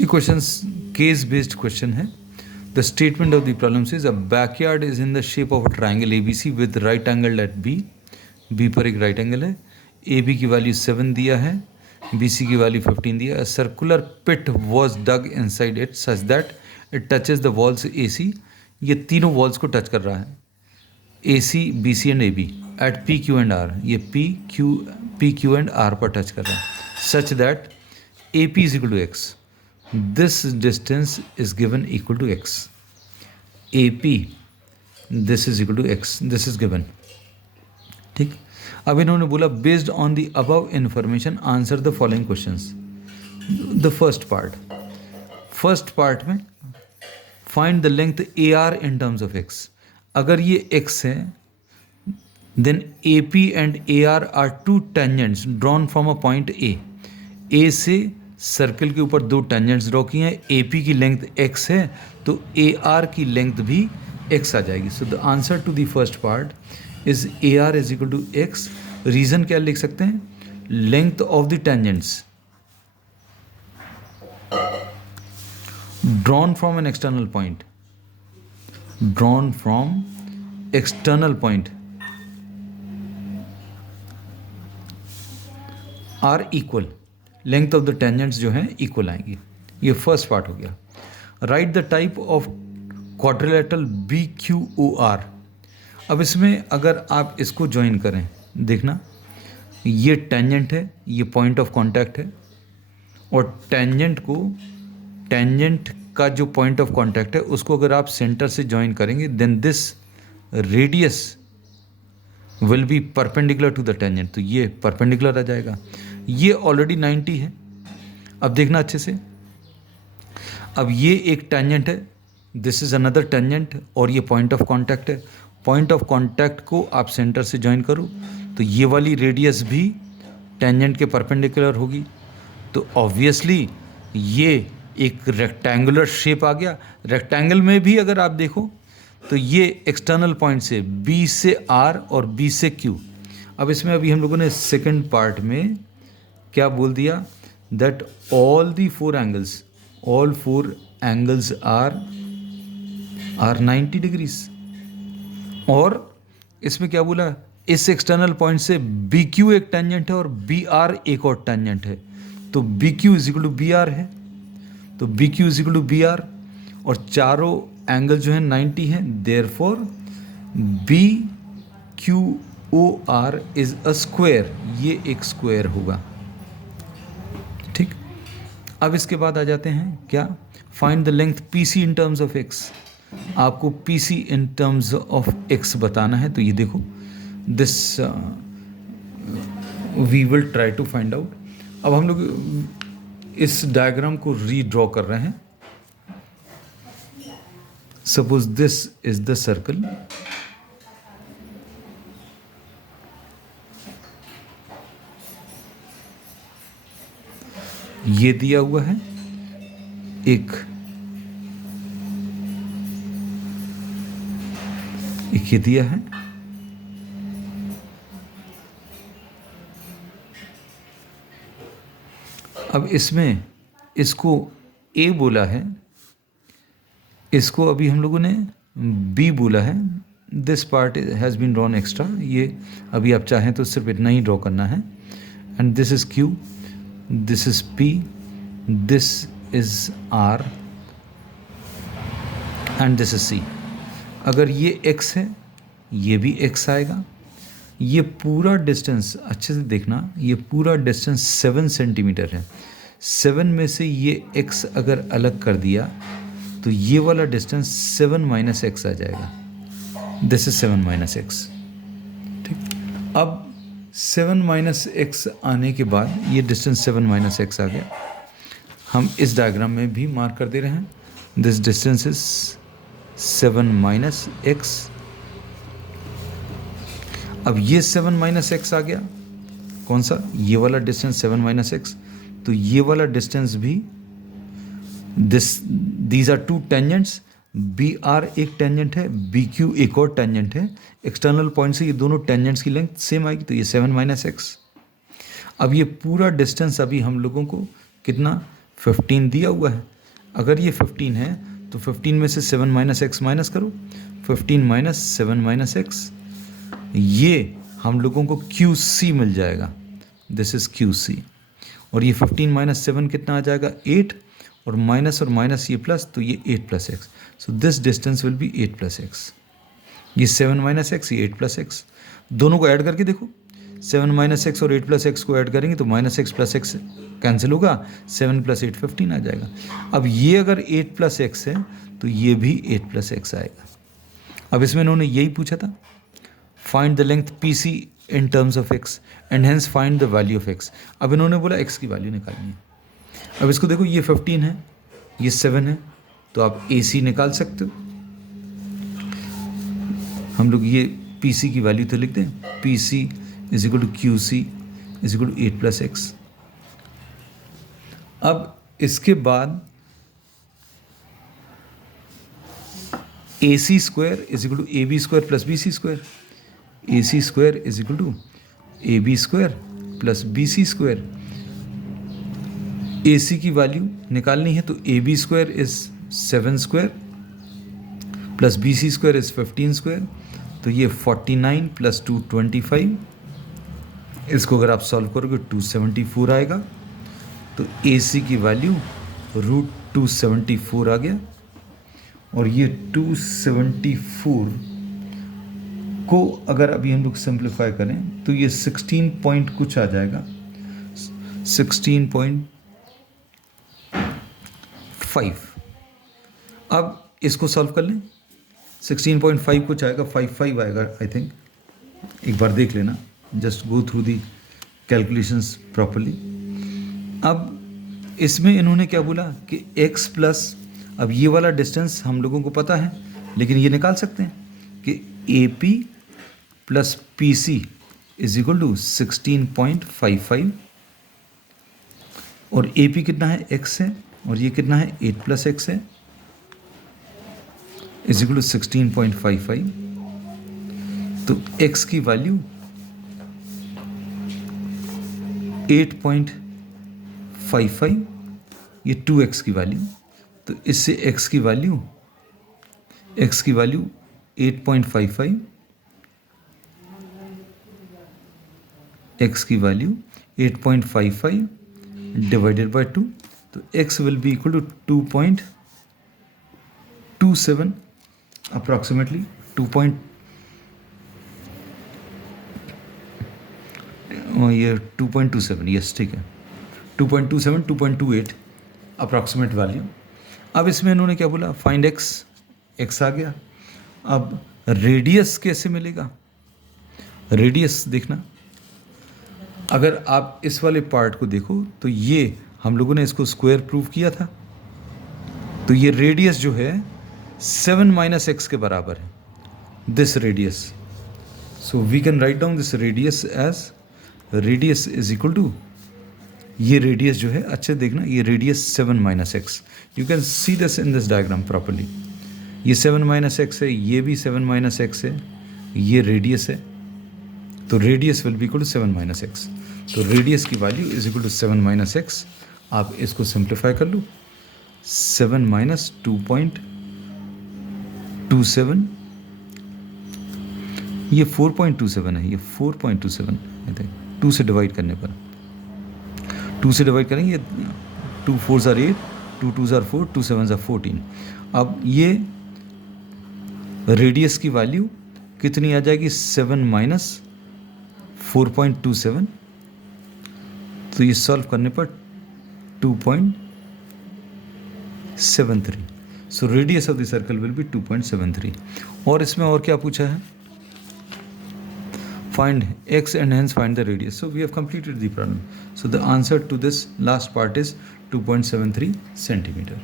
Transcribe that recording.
ये question case based question है. The statement of the problem is a backyard is in the shape of a triangle ABC with right angle at B पर एक right angle है. AB की value 7 दिया है, BC की value 15 दिया है. Circular pit was dug inside it such that it touches the walls AC. ये तीनों वॉल्स को टच कर रहा है, AC, BC and AB at PQ and R. ये PQ एंड R पर टच कर रहा है such that AP is equal to X. This distance is given equal to X. AP, this is equal to X. This is given. ठीक. अब इन्होंने बोला based on the above information answer the following questions. The first part में find the length AR in terms of X. अगर ये X है then AP and AR are two tangents drawn from a point A से circle के ऊपर दो tangents draw किए हैं. AP की लेंथ X है तो AR की लेंथ भी X आ जाएगी. So the answer to the first part is AR is equal to X. Reason क्या लिख सकते हैं? Length of the tangents drawn from an external point, drawn from external point are equal. Length of the tangents जो हैं equal आएंगी. ये first part हो गया. Write the type of quadrilateral BQOR. अब इसमें अगर आप इसको ज्वाइन करें, देखना ये टेंजेंट है, ये पॉइंट ऑफ कांटेक्ट है, और टेंजेंट का जो पॉइंट ऑफ कांटेक्ट है उसको अगर आप सेंटर से ज्वाइन करेंगे then this radius will be perpendicular to the tangent. तो ये परपेंडिकुलर आ जाएगा. ये ऑलरेडी 90 है. अब देखना अच्छे से. अब ये एक टेंजेंट है, दिस इज अनदर टेंजेंट, और ये पॉइंट ऑफ कांटेक्ट है. पॉइंट ऑफ कांटेक्ट को आप सेंटर से ज्वाइन करो तो ये वाली रेडियस भी टेंजेंट के परपेंडिकुलर होगी. तो ऑब्वियसली ये एक रेक्टेंगुलर शेप आ गया. रेक्टेंगल में भी अगर आप देखो तो ये एक्सटर्नल पॉइंट से B से R और B से Q. अब इसमें अभी हम लोगों ने सेकंड पार्ट में क्या बोल दिया? That all four angles are 90 degrees. और इसमें क्या बोला? इस एक्सटर्नल पॉइंट से BQ एक टेंजेंट है और BR एक और टेंजेंट है. तो BQ is equal to BR है. तो BQ is equal to BR और चारों एंगल जो है 90 है. Therefore BQOR is a square. ये एक स्क्वायर होगा. ठीक. अब इसके बाद आ जाते हैं क्या? Find the length PC in terms of X. आपको PC in terms of X बताना है. तो ये देखो this we will try to find out. अब हम लोग इस डायग्राम को रीड्रॉ कर रहे हैं. Suppose this is the circle. ये दिया हुआ है एक ये दिया है. अब इसमें इसको A बोला है, इसको अभी हम लोगों ने B बोला है. This part has been drawn extra. ये अभी आप चाहें तो सिर्फ इतना ही ड्रॉ करना है. And this is Q, this is P, this is R and this is C. अगर ये X है ये भी X आएगा. ये पूरा डिस्टेंस अच्छे से देखना, ये पूरा डिस्टेंस 7 सेंटीमीटर है. 7 में से ये X अगर अलग कर दिया तो ये वाला डिस्टेंस 7 माइनस X आ जाएगा. This is 7 minus X. ठीक. अब 7 माइनस X आने के बाद ये डिस्टेंस 7 माइनस X आ गया. हम इस डायग्राम में भी मार्क कर दे रहे हैं. This distance is 7 minus X. अब ये 7 माइनस X आ गया. कौन सा? ये वाला डिस्टेंस 7 माइनस X. तो ये वाला डिस्टेंस भी these are two tangents. BR एक टेंजेंट है, BQ एक और टेंजेंट है. एक्सटर्नल पॉइंट से ये दोनों टेंजेंट्स की लेंथ सेम आएगी. तो ये 7 माइनस X. अब ये पूरा डिस्टेंस अभी हम लोगों को कितना 15 दिया हुआ है, अगर ये 15 है तो 15 में से 7 माइनस एक्स माइनस करो, 15 माइनस 7 माइनस एक्स, ये हम लोगों को क्यू सी मिल जाएगा, दिस इज क्यू सी। और ये 15 माइनस 7 कितना आ जाएगा 8, और माइनस ये प्लस, तो ये 8 plus x, so this distance will be 8 plus x. ये 7 माइनस एक्स, ये 8 प्लस एक्स, दोनों को ऐड करके देखो, 7 माइनस एक्स और 8 प्लस एक्स को ऐड करेंगे तो minus x plus x cancel होगा, 7 प्लस 8 15 आ जाएगा। अब ये अगर 8 प्लस एक्स है तो ये भी 8 प्लस एक्स आएगा। अब इसमें इन्होंने यही पूछा था, find the length P C in terms of X and hence find the value of X. अब इन्होंने बोला एक्स की वैल्यू निकालनी है। अब इसको देखो, ये 15 है, ये 7 है, तो आप ए सी निकाल सकते हो। हम लोग ये पी सी की वैल्यू तो लिख दें, P C is equal to Q C is equal to 8 plus x. अब इसके बाद A C square is equal to A B square plus B C square, A C square is equal to A B square plus B C square. A C की value निकालनी है तो A B square is 7 square plus B C square is 15 square, तो ये 49 plus 2 25। इसको अगर आप solve करोगे 274 आएगा, तो ए सी की वैल्यू √274 आ गया। और ये 274 को अगर अभी हम लोग सिंप्लीफाई करें तो ये 16 पॉइंट कुछ आ जाएगा, 16.5। अब इसको सॉल्व कर लें, 16.5 कुछ आएगा, 55 आएगा आई थिंक, एक बार देख लेना, just go through the calculations properly. अब इसमें इन्होंने क्या बोला कि x प्लस, अब ये वाला डिस्टेंस हम लोगों को पता है, लेकिन ये निकाल सकते हैं कि A P plus P C is equal to 16.55, और ए पी कितना है x है, और ये कितना है 8 प्लस एक्स है, इज इक्वल टू 16.55। तो x की वैल्यू 8.55, ये 2x की वैल्यू, तो इससे x की वैल्यू 8.55, x की वैल्यू 8.55 डिवाइडेड बाय 2, तो x will be equal to 2.27 approximately, 2.27, yes ठीक है, 2.27 2.28 अप्रॉक्सीमेट वैल्यू। अब इसमें इन्होंने क्या बोला, फाइंड x आ गया। अब रेडियस कैसे मिलेगा, रेडियस देखना, अगर आप इस वाले पार्ट को देखो तो ये हम लोगों ने इसको स्क्वायर प्रूव किया था, तो ये रेडियस जो है 7 माइनस एक्स के बराबर है, this radius. So we can write down this radius as, radius is equal to, ये रेडियस जो है, अच्छे देखना, ये radius 7 minus x, you can see this in this diagram properly, ये 7 माइनस एक्स है, ये भी 7 माइनस एक्स है, ये रेडियस है, तो radius will be equal to 7 minus x. तो रेडियस की value is equal to 7 minus x. आप इसको सिंप्लीफाई कर लो, 7 माइनस 2.27, ये 4.27 है, ये 4.27 आई थिंक, 2 से डिवाइड करने पर, 2 से डिवाइड करेंगे, 2 4s are 8, 2 2s are 4, 2 7s are 14। अब ये रेडियस की वैल्यू कितनी आ जाएगी, 7 माइनस 4.27, तो ये सॉल्व करने पर 2.73। So radius of the circle will be 2.73। और इसमें और क्या पूछा है, find x and hence find the radius. So we have completed the problem. So the answer to this last part is 2.73 centimeter.